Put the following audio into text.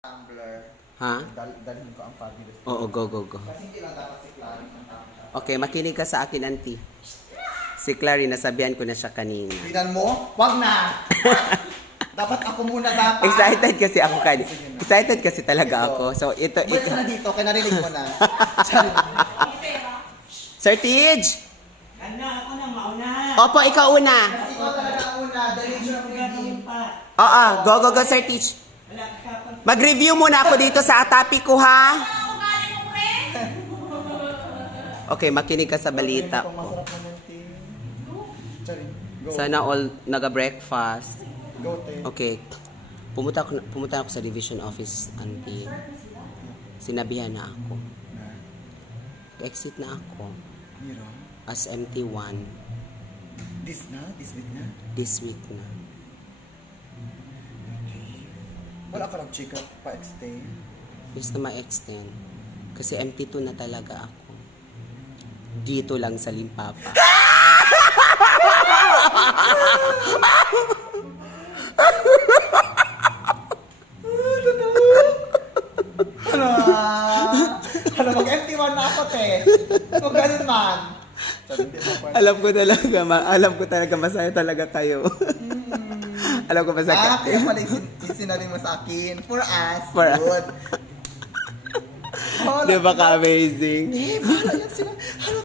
Tumblr. Ha? Dalhin ko ang fabulous. Oo, go. Kasi hindi lang dapat si Clary ang tama. Okay, makinig ka sa akin, auntie. Si Clary, nasabihan ko na siya kanina. Tingnan mo? Wag na! Dapat ako muna dapat. Excited kasi ako kanina. Excited kasi talaga ako. So, ito. Umalis ka na dito, kaya narinig mo na. Sorry. Sir Tej! Ano, ako na mauna. Opo, ikaw una. Kasi ikaw talaga ang una. Dahil siya ang Gagawin reading. pa. Oo, go, Sir Tej. Wala ka pa. Mag-review muna ako dito sa topic ko, ha? Okay, makinig ka sa balita Ito, ko. masarap naman, te. Sorry. Go. Sana all naga-breakfast. Go, te. Okay. Pumunta ako sa division office, auntie. Sinabihan na ako. Exit na ako Mira. as MT1 This na? This week na? this week na. Wala ka nag-check up pa-extend? Gusto ma-extend. Kasi MT2 na talaga ako. Dito lang sa Limpapa. Ano? Ano, mag-MT1 na ako, te. Kung ganun man. Sabi, hindi mo pa. alam ko talaga masaya talaga kayo. Alam ko masaya. Kaya pala yung sinabi mo sa akin. For us. For us. Good. Di ba ka-amazing? Eh, bahala yan sila. Ano